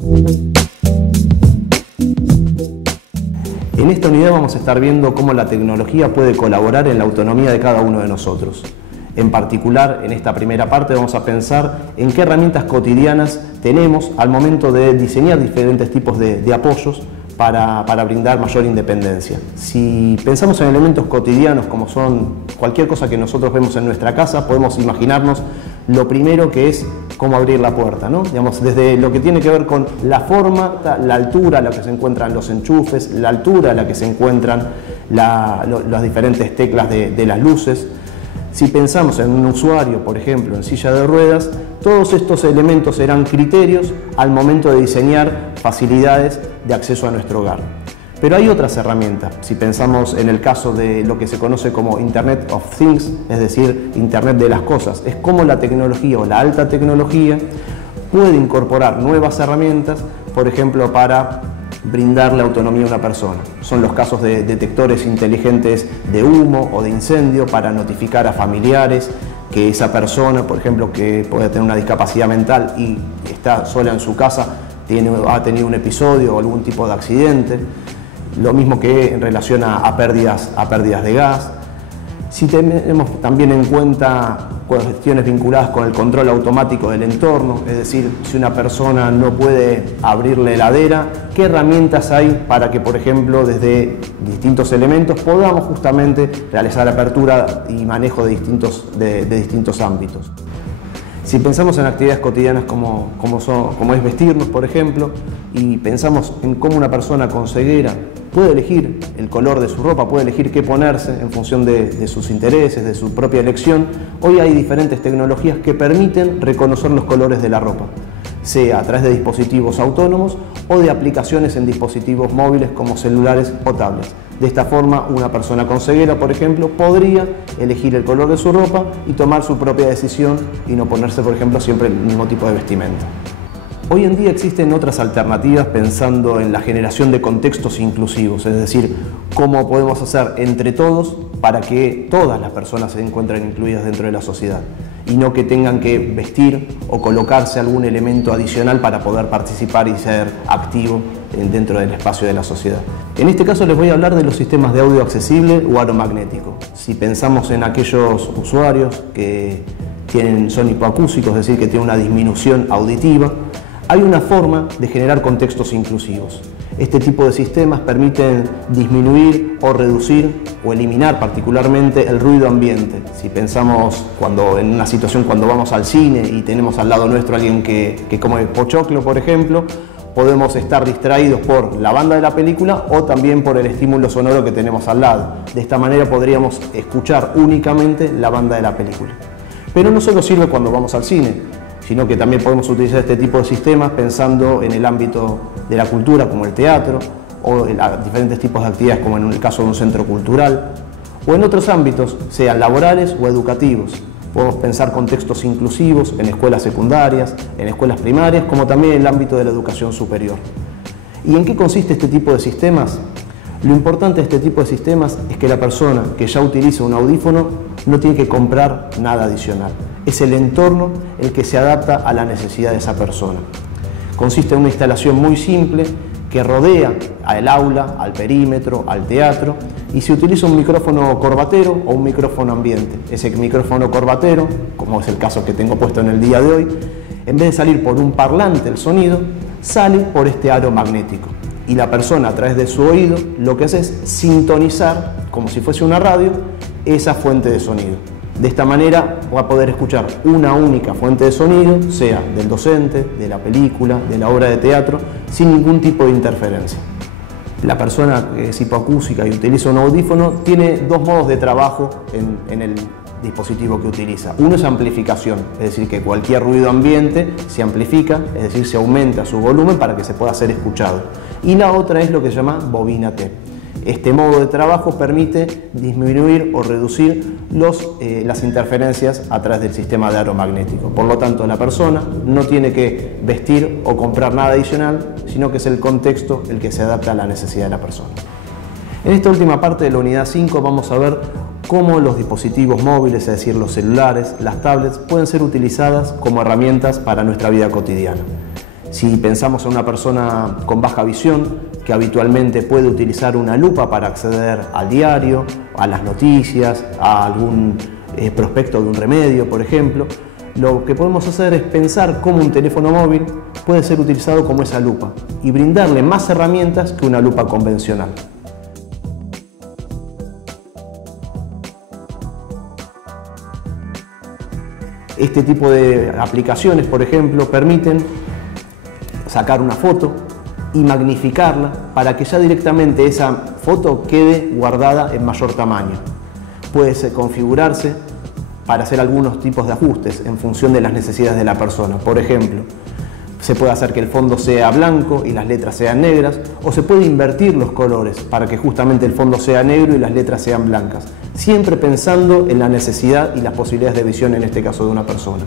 En esta unidad vamos a estar viendo cómo la tecnología puede colaborar en la autonomía de cada uno de nosotros. En particular, en esta primera parte vamos a pensar en qué herramientas cotidianas tenemos al momento de diseñar diferentes tipos de apoyos para brindar mayor independencia. Si pensamos en elementos cotidianos como son cualquier cosa que nosotros vemos en nuestra casa, podemos imaginarnos lo primero que es cómo abrir la puerta, ¿no? Digamos, desde lo que tiene que ver con la forma, la altura a la que se encuentran los enchufes, la altura a la que se encuentran las diferentes teclas de las luces. Si pensamos en un usuario, por ejemplo, en silla de ruedas, todos estos elementos serán criterios al momento de diseñar facilidades de acceso a nuestro hogar. Pero hay otras herramientas. Si pensamos en el caso de lo que se conoce como Internet of Things, es decir, Internet de las cosas, es cómo la tecnología o la alta tecnología puede incorporar nuevas herramientas, por ejemplo, para brindarle autonomía a una persona. Son los casos de detectores inteligentes de humo o de incendio para notificar a familiares que esa persona, por ejemplo, que puede tener una discapacidad mental y está sola en su casa, ha tenido un episodio o algún tipo de accidente. Lo mismo que en relación a pérdidas de gas. Si tenemos también en cuenta cuestiones vinculadas con el control automático del entorno, es decir, si una persona no puede abrir la heladera, ¿qué herramientas hay para que, por ejemplo, desde distintos elementos podamos justamente realizar apertura y manejo de distintos ámbitos? Si pensamos en actividades cotidianas como es vestirnos, por ejemplo, y pensamos en cómo una persona con ceguera puede elegir el color de su ropa, puede elegir qué ponerse en función de sus intereses, de su propia elección, hoy hay diferentes tecnologías que permiten reconocer los colores de la ropa, sea a través de dispositivos autónomos o de aplicaciones en dispositivos móviles como celulares o tablets. De esta forma, una persona con ceguera, por ejemplo, podría elegir el color de su ropa y tomar su propia decisión y no ponerse, por ejemplo, siempre el mismo tipo de vestimenta. Hoy en día existen otras alternativas pensando en la generación de contextos inclusivos, es decir, cómo podemos hacer entre todos para que todas las personas se encuentren incluidas dentro de la sociedad y no que tengan que vestir o colocarse algún elemento adicional para poder participar y ser activo dentro del espacio de la sociedad. En este caso les voy a hablar de los sistemas de audio accesible o aro magnético. Si pensamos en aquellos usuarios que son hipoacúsicos, es decir, que tienen una disminución auditiva, hay una forma de generar contextos inclusivos. Este tipo de sistemas permiten disminuir o reducir o eliminar particularmente el ruido ambiente. Si pensamos en una situación cuando vamos al cine y tenemos al lado nuestro a alguien que come pochoclo, por ejemplo, podemos estar distraídos por la banda de la película o también por el estímulo sonoro que tenemos al lado. De esta manera podríamos escuchar únicamente la banda de la película. Pero no solo sirve cuando vamos al cine, sino que también podemos utilizar este tipo de sistemas pensando en el ámbito de la cultura, como el teatro, o en diferentes tipos de actividades, como en el caso de un centro cultural, o en otros ámbitos, sean laborales o educativos. Podemos pensar contextos inclusivos en escuelas secundarias, en escuelas primarias, como también en el ámbito de la educación superior. ¿Y en qué consiste este tipo de sistemas? Lo importante de este tipo de sistemas es que la persona que ya utiliza un audífono no tiene que comprar nada adicional. Es el entorno el que se adapta a la necesidad de esa persona. Consiste en una instalación muy simple que rodea al aula, al perímetro, al teatro, y se utiliza un micrófono corbatero o un micrófono ambiente. Ese micrófono corbatero, como es el caso que tengo puesto en el día de hoy, en vez de salir por un parlante el sonido, sale por este aro magnético. Y la persona, a través de su oído, lo que hace es sintonizar, como si fuese una radio, esa fuente de sonido. De esta manera va a poder escuchar una única fuente de sonido, sea del docente, de la película, de la obra de teatro, sin ningún tipo de interferencia. La persona que es hipoacúsica y utiliza un audífono tiene dos modos de trabajo en el dispositivo que utiliza. Uno es amplificación, es decir, que cualquier ruido ambiente se amplifica, es decir, se aumenta su volumen para que se pueda ser escuchado. Y la otra es lo que se llama bobina T. Este modo de trabajo permite disminuir o reducir las interferencias a través del sistema de aro magnético. Por lo tanto, la persona no tiene que vestir o comprar nada adicional, sino que es el contexto el que se adapta a la necesidad de la persona. En esta última parte de la unidad 5 vamos a ver cómo los dispositivos móviles, es decir, los celulares, las tablets, pueden ser utilizadas como herramientas para nuestra vida cotidiana. Si pensamos en una persona con baja visión, que habitualmente puede utilizar una lupa para acceder al diario, a las noticias, a algún prospecto de un remedio, por ejemplo, lo que podemos hacer es pensar cómo un teléfono móvil puede ser utilizado como esa lupa y brindarle más herramientas que una lupa convencional. Este tipo de aplicaciones, por ejemplo, permiten sacar una foto y magnificarla para que ya directamente esa foto quede guardada en mayor tamaño. Puede configurarse para hacer algunos tipos de ajustes en función de las necesidades de la persona. Por ejemplo, se puede hacer que el fondo sea blanco y las letras sean negras, o se puede invertir los colores para que justamente el fondo sea negro y las letras sean blancas, siempre pensando en la necesidad y las posibilidades de visión, en este caso de una persona.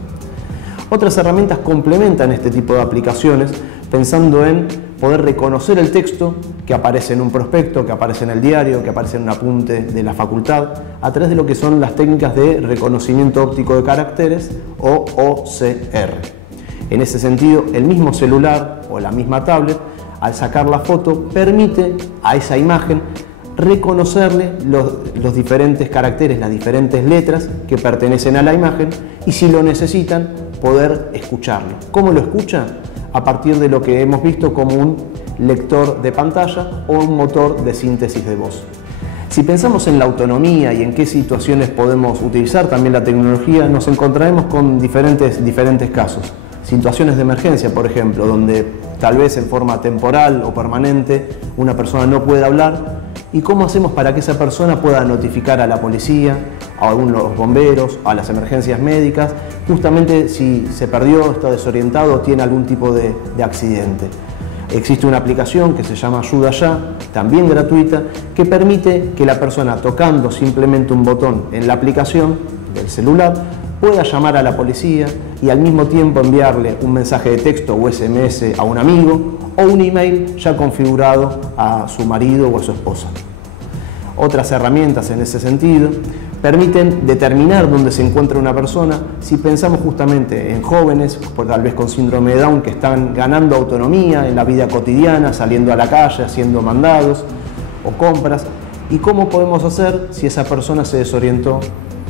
Otras herramientas complementan este tipo de aplicaciones pensando en poder reconocer el texto que aparece en un prospecto, que aparece en el diario, que aparece en un apunte de la facultad, a través de lo que son las técnicas de reconocimiento óptico de caracteres o OCR. En ese sentido, el mismo celular o la misma tablet, al sacar la foto, permite a esa imagen reconocerle los diferentes caracteres, las diferentes letras que pertenecen a la imagen y, si lo necesitan, poder escucharlo. ¿Cómo lo escucha? A partir de lo que hemos visto como un lector de pantalla o un motor de síntesis de voz. Si pensamos en la autonomía y en qué situaciones podemos utilizar también la tecnología, nos encontraremos con diferentes casos. Situaciones de emergencia, por ejemplo, donde tal vez en forma temporal o permanente una persona no puede hablar. ¿Y cómo hacemos para que esa persona pueda notificar a la policía, a algunos bomberos, a las emergencias médicas, justamente si se perdió, está desorientado o tiene algún tipo de accidente? Existe una aplicación que se llama Ayuda Ya, también gratuita, que permite que la persona, tocando simplemente un botón en la aplicación del celular, pueda llamar a la policía y al mismo tiempo enviarle un mensaje de texto o SMS a un amigo o un email ya configurado a su marido o a su esposa. Otras herramientas en ese sentido permiten determinar dónde se encuentra una persona. Si pensamos justamente en jóvenes, tal vez con síndrome de Down, que están ganando autonomía en la vida cotidiana, saliendo a la calle, haciendo mandados o compras, ¿y cómo podemos hacer si esa persona se desorientó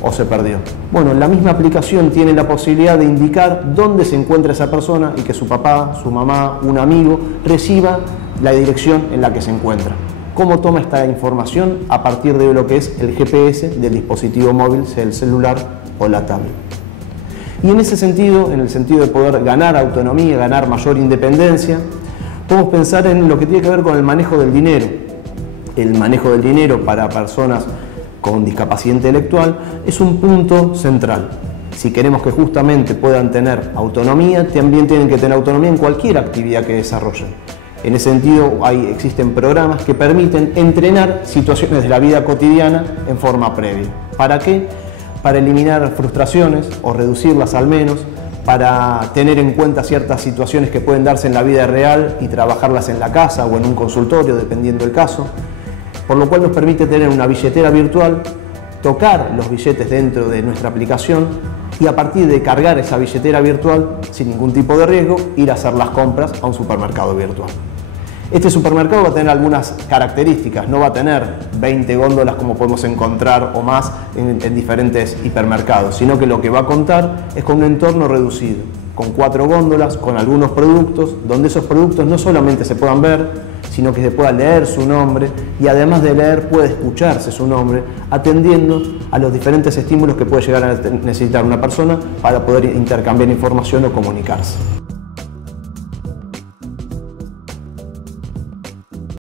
o se perdió? Bueno, la misma aplicación tiene la posibilidad de indicar dónde se encuentra esa persona y que su papá, su mamá, un amigo reciba la dirección en la que se encuentra. ¿Cómo toma esta información? A partir de lo que es el GPS del dispositivo móvil, sea el celular o la tablet. Y en ese sentido, en el sentido de poder ganar autonomía, ganar mayor independencia, podemos pensar en lo que tiene que ver con el manejo del dinero. El manejo del dinero para personas con discapacidad intelectual es un punto central. Si queremos que justamente puedan tener autonomía, también tienen que tener autonomía en cualquier actividad que desarrollen. En ese sentido, existen programas que permiten entrenar situaciones de la vida cotidiana en forma previa. ¿Para qué? Para eliminar frustraciones o reducirlas al menos, para tener en cuenta ciertas situaciones que pueden darse en la vida real y trabajarlas en la casa o en un consultorio, dependiendo del caso. Por lo cual nos permite tener una billetera virtual, tocar los billetes dentro de nuestra aplicación y, a partir de cargar esa billetera virtual sin ningún tipo de riesgo, ir a hacer las compras a un supermercado virtual. Este supermercado va a tener algunas características, no va a tener 20 góndolas como podemos encontrar o más en diferentes hipermercados, sino que lo que va a contar es con un entorno reducido, con 4 góndolas, con algunos productos, donde esos productos no solamente se puedan ver, sino que se pueda leer su nombre y, además de leer, puede escucharse su nombre, atendiendo a los diferentes estímulos que puede llegar a necesitar una persona para poder intercambiar información o comunicarse.